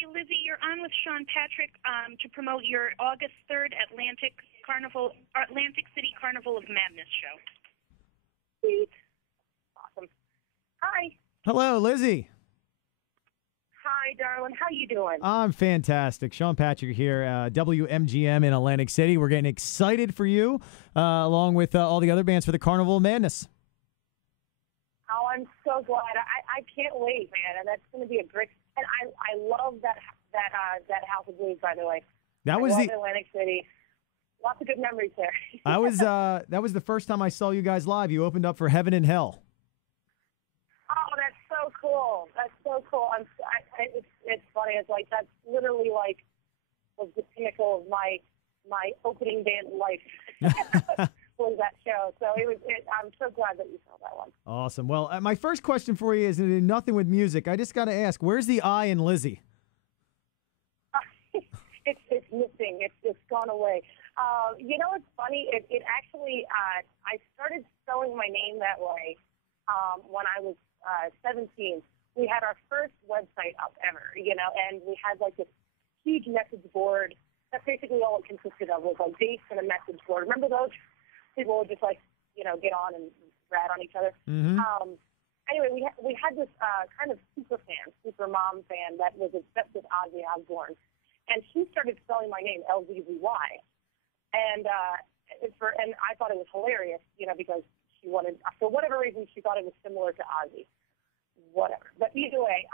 Hey, Lzzy, you're on with Sean Patrick to promote your August 3rd Atlantic City Carnival of Madness show. Sweet. Awesome. Hi. Hello, Lzzy. Hi, darling. How you doing? I'm fantastic. Sean Patrick here, WMGM in Atlantic City. We're getting excited for you, along with all the other bands for the Carnival of Madness. Oh, I'm so glad. I can't wait, man. And that's going to be a great. And I love that House of Blues, by the way. I love Atlantic City. Lots of good memories there. That was the first time I saw you guys live. You opened up for Heaven and Hell. Oh, that's so cool. That's so cool. It's funny. It's like that's literally like was the pinnacle of my opening band life. Was that show. So I'm so glad that you saw that one. Awesome. Well, my first question for you is nothing with music. I just got to ask, where's the I in Lzzy? It's missing. It's gone away. You know, it's funny. It actually, I started spelling my name that way when I was 17. We had our first website up ever, you know, and we had like this huge message board. That's basically all it consisted of, was like dates and a message board. Remember those? People would just like, you know, get on and rat on each other. Mm-hmm. Anyway, we had this kind of super mom fan that was obsessed with Ozzy Osbourne, and she started spelling my name Lzzy, and I thought it was hilarious, you know, because she wanted, for whatever reason, she thought it was similar to Ozzy. Whatever. But either way,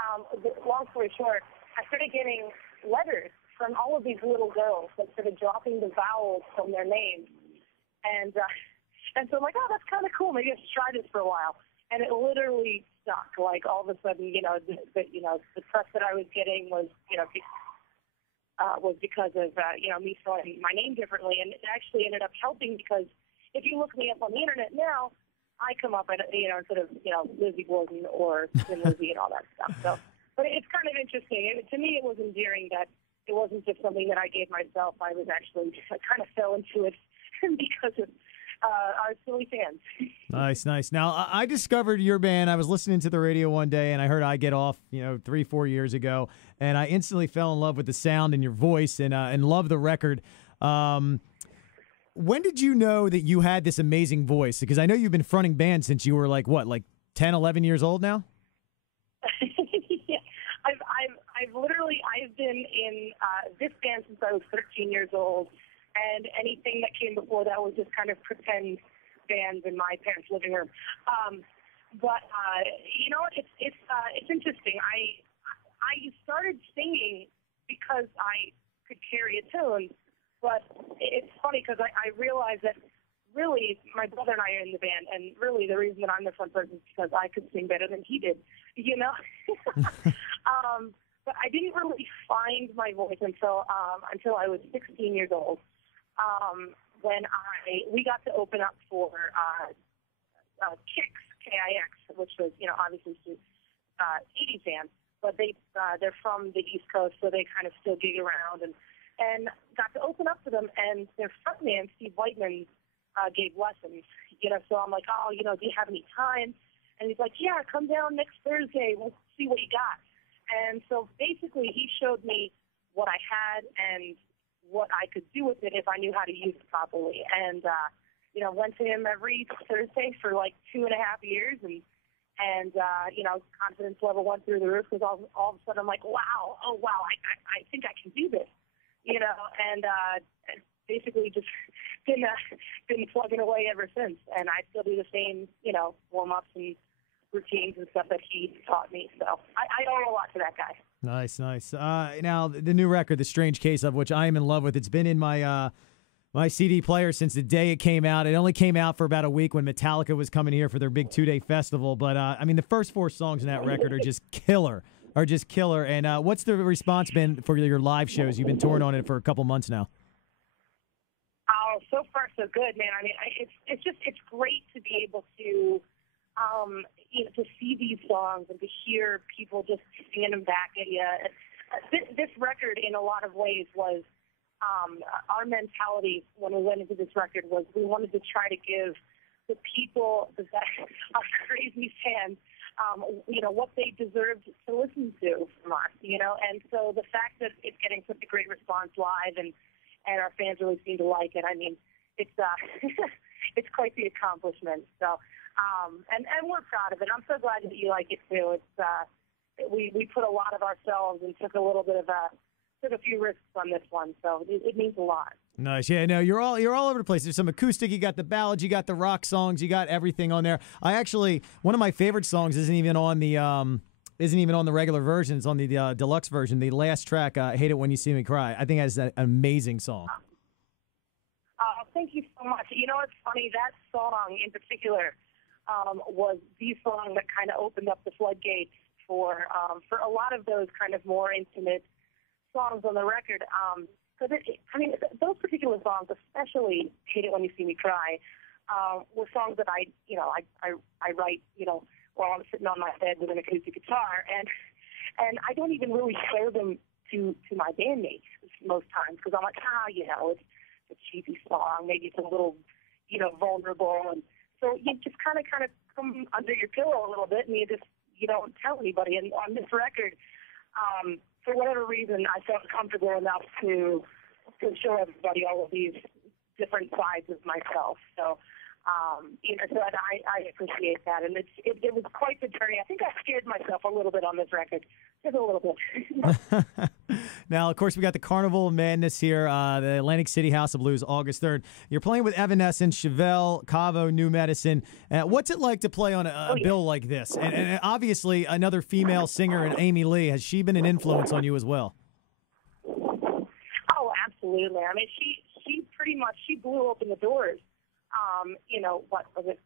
long story short, I started getting letters from all of these little girls that started dropping the vowels from their names. And so I'm like, oh, that's kind of cool. Maybe I should try this for a while. And it literally stuck. Like all of a sudden, you know, the press that I was getting was, you know, was because of, you know, me spelling my name differently. And it actually ended up helping because if you look me up on the internet now, I come up at, you know, instead of, you know, Lzzy Borden or Thin Lizzy and all that stuff. So, but it's kind of interesting. To me, it was endearing that it wasn't just something that I gave myself. I was actually, I kind of fell into it because of our silly fans. Nice. Now, I discovered your band. I was listening to the radio one day, and I heard I Get Off, you know, 3-4 years ago, and I instantly fell in love with the sound and your voice and love the record. When did you know that you had this amazing voice? Because I know you've been fronting bands since you were like, what, like 10, 11 years old now? Yeah. I've been in this band since I was 13 years old. And anything that came before that was just kind of pretend bands in my parents' living room. But you know, it's interesting. I started singing because I could carry a tune, but it's funny because I realized that really my brother and I are in the band, and really the reason that I'm the front person is because I could sing better than he did, you know. But I didn't really find my voice until I was 16 years old. When we got to open up for KIX, which was, you know, obviously 80 fans, but they're from the East Coast, so they kind of still gig around, and got to open up for them, and their frontman, Steve Whiteman, gave lessons, you know, so I'm like, oh, you know, do you have any time? And he's like, yeah, come down next Thursday, we'll see what you got. And so basically he showed me what I had and what I could do with it if I knew how to use it properly. And, you know, went to him every Thursday for like 2.5 years, and you know, confidence level went through the roof because all of a sudden I'm like, wow, I think I can do this, you know, and basically just been plugging away ever since. And I still do the same, you know, warm-ups and routines and stuff that he taught me. So I owe a lot to that guy. Nice. Now, the new record, The Strange Case of, which I am in love with, it's been in my my CD player since the day it came out. It only came out for about a week when Metallica was coming here for their big 2-day festival. But, I mean, the first 4 songs in that record are just killer. And what's the response been for your live shows? You've been touring on it for a couple months now. Oh, so far so good, man. I mean, it's great to be able to, you know, to see these songs and to hear people just singing them back at you. This record, in a lot of ways, was our mentality when we went into this record was we wanted to try to give the people that are crazy fans what they deserved to listen to from us, and so the fact that it's getting such a great response live and our fans really seem to like it, I mean, it's it's quite the accomplishment. So, and we're proud of it. I'm so glad that you like it too. It's we put a lot of ourselves and took a few risks on this one, so it means a lot. Nice, yeah. No, you're all over the place. There's some acoustic. You got the ballads. You got the rock songs. You got everything on there. One of my favorite songs isn't even on the regular version. It's on the deluxe version. The last track, "I Hate It When You See Me Cry." I think that's an amazing song. Thank you so much. You know, it's funny, that song in particular was the song that kind of opened up the floodgates for a lot of those kind of more intimate songs on the record. Because those particular songs, especially "Hate It When You See Me Cry," were songs that I write, while I'm sitting on my bed with an acoustic guitar, and I don't even really show them to my bandmates most times, because I'm like, it's a cheesy song, maybe it's a little, vulnerable, and so you just kind of come under your pillow a little bit, and you don't tell anybody. And on this record, for whatever reason, I felt comfortable enough to show everybody all of these different sides of myself. So, so I appreciate that, and it was quite the journey. I think I scared myself a little bit on this record, just a little bit. Now, of course, we got the Carnival of Madness here, the Atlantic City House of Blues, August 3rd. You're playing with Evanescence, Chevelle, Cavo, New Medicine. What's it like to play on a bill like this? And obviously, another female singer, Amy Lee. Has she been an influence on you as well? Oh, absolutely. I mean, she pretty much blew open the doors. What was it?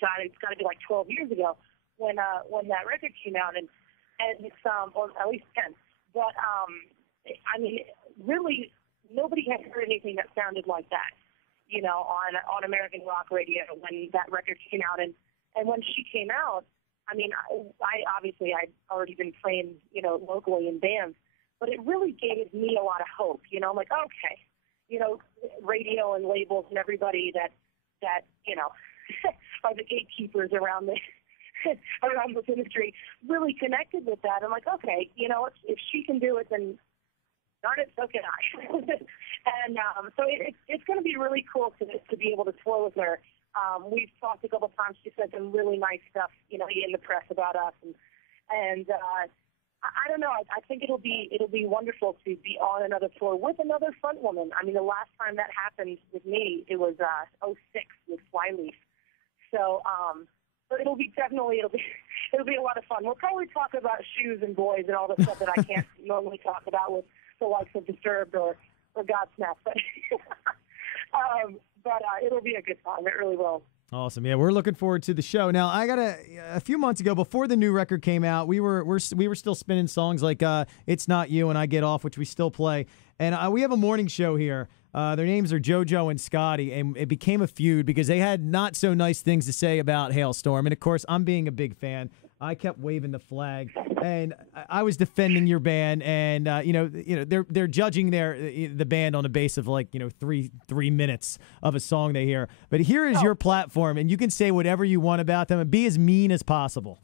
It's got to be like 12 years ago when that record came out, and it's or at least 10. But I mean, really, nobody had heard anything that sounded like that, on American rock radio when that record came out, and when she came out, I mean, I'd already been playing, locally in bands, but it really gave me a lot of hope. I'm like, okay, radio and labels and everybody that are the gatekeepers around the around this industry really connected with that. I'm like, okay, if she can do it, then darn it, so can I. And so it's going to be really cool to be able to tour with her. We've talked a couple of times. She said some really nice stuff, in the press about us, and I don't know. I think it'll be wonderful to be on another tour with another front woman. I mean, the last time that happened with me, it was 06 with Flyleaf. So, but it'll be a lot of fun. We'll probably talk about shoes and boys and all the stuff that I can't normally talk about with the likes of Disturbed or Godsmack, but it'll be a good time. It really will. Awesome. Yeah, we're looking forward to the show. Now, I got a few months ago, before the new record came out, we were still spinning songs like "It's Not You" and "I Get Off," which we still play. And we have a morning show here. Their names are JoJo and Scotty, and it became a feud because they had not so nice things to say about Halestorm. And of course, I'm being a big fan. I kept waving the flag, and I was defending your band. And they're judging the band on a base of 3 minutes of a song they hear. But here is your platform, and you can say whatever you want about them and be as mean as possible.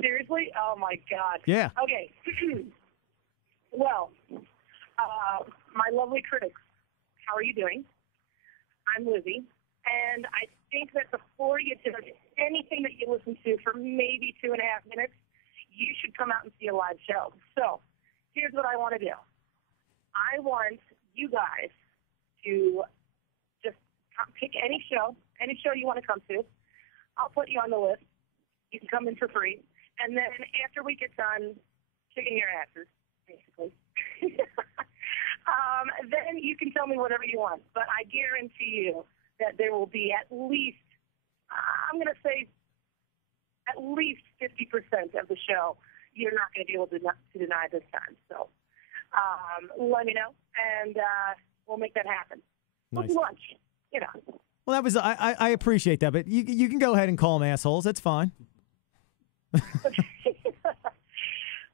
Seriously? Oh my God. Yeah. Okay. Well, my lovely critics, how are you doing? I'm Lzzy, and I think that before you do anything that you listen to for maybe 2.5 minutes, you should come out and see a live show. So here's what I want to do. I want you guys to just pick any show you want to come to. I'll put you on the list. You can come in for free. And then after we get done kicking your asses, basically, then you can tell me whatever you want. But I guarantee you that there will be at least, I'm going to say, at least 50% of the show you're not going to be able to deny this time. So let me know, and we'll make that happen. Nice. We'll do lunch, Well, that was I appreciate that, but you can go ahead and call them assholes. That's fine.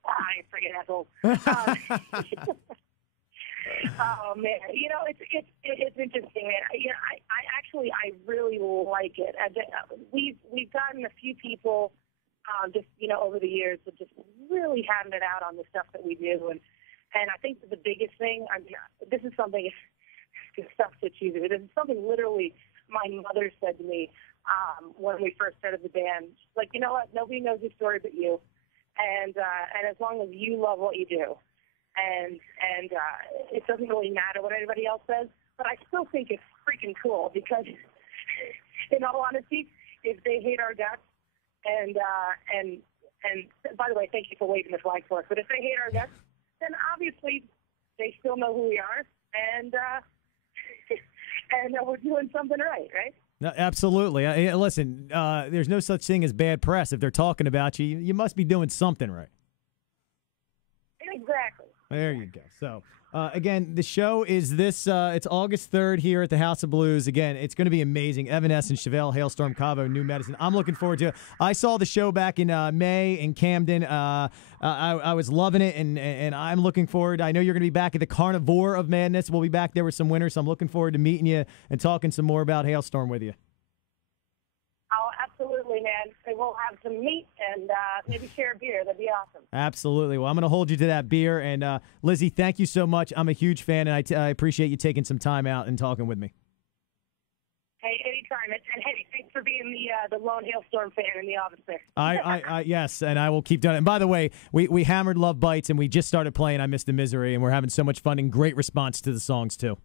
I freaking asshole. Oh man, it's interesting, man. I actually, I really like it. We've gotten a few people just, over the years that just really having it out on the stuff that we do. And I think that the biggest thing, this is something, it's stuff so cheesy, but this is something literally my mother said to me when we first started the band. She's like, you know what, nobody knows your story but you. And as long as you love what you do, and it doesn't really matter what anybody else says, but I still think it's freaking cool because, in all honesty, if they hate our guts, and by the way, thank you for waving the flag for us, but if they hate our guts, then obviously they still know who we are, and we're doing something right? No, absolutely. Listen, there's no such thing as bad press. If they're talking about you, you must be doing something right. Exactly. There you go. So, again, the show is this, it's August 3rd here at the House of Blues. Again, it's going to be amazing. Evanescence, Chevelle, Halestorm, Cabo, New Medicine. I'm looking forward to it. I saw the show back in May in Camden. I was loving it, and I'm looking forward. I know you're going to be back at the Carnival of Madness. We'll be back there with some winners, so I'm looking forward to meeting you and talking some more about Halestorm with you. Oh, absolutely, man. We'll have some meat and maybe share a beer. That'd be awesome. Absolutely. Well, I'm going to hold you to that beer. And, Lzzy, thank you so much. I'm a huge fan, and I appreciate you taking some time out and talking with me. Hey, anytime. And hey, thanks for being the lone Halestorm fan in the office there. Yes, and I will keep doing it. And by the way, we hammered Love Bites, and we just started playing I Miss the Misery, and we're having so much fun and great response to the songs, too.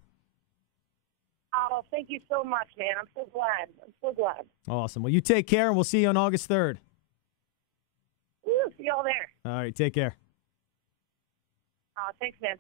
Oh, thank you so much, man. I'm so glad. Awesome. Well, you take care, and we'll see you on August 3rd. Woo, see y'all there. All right, take care. Thanks, man.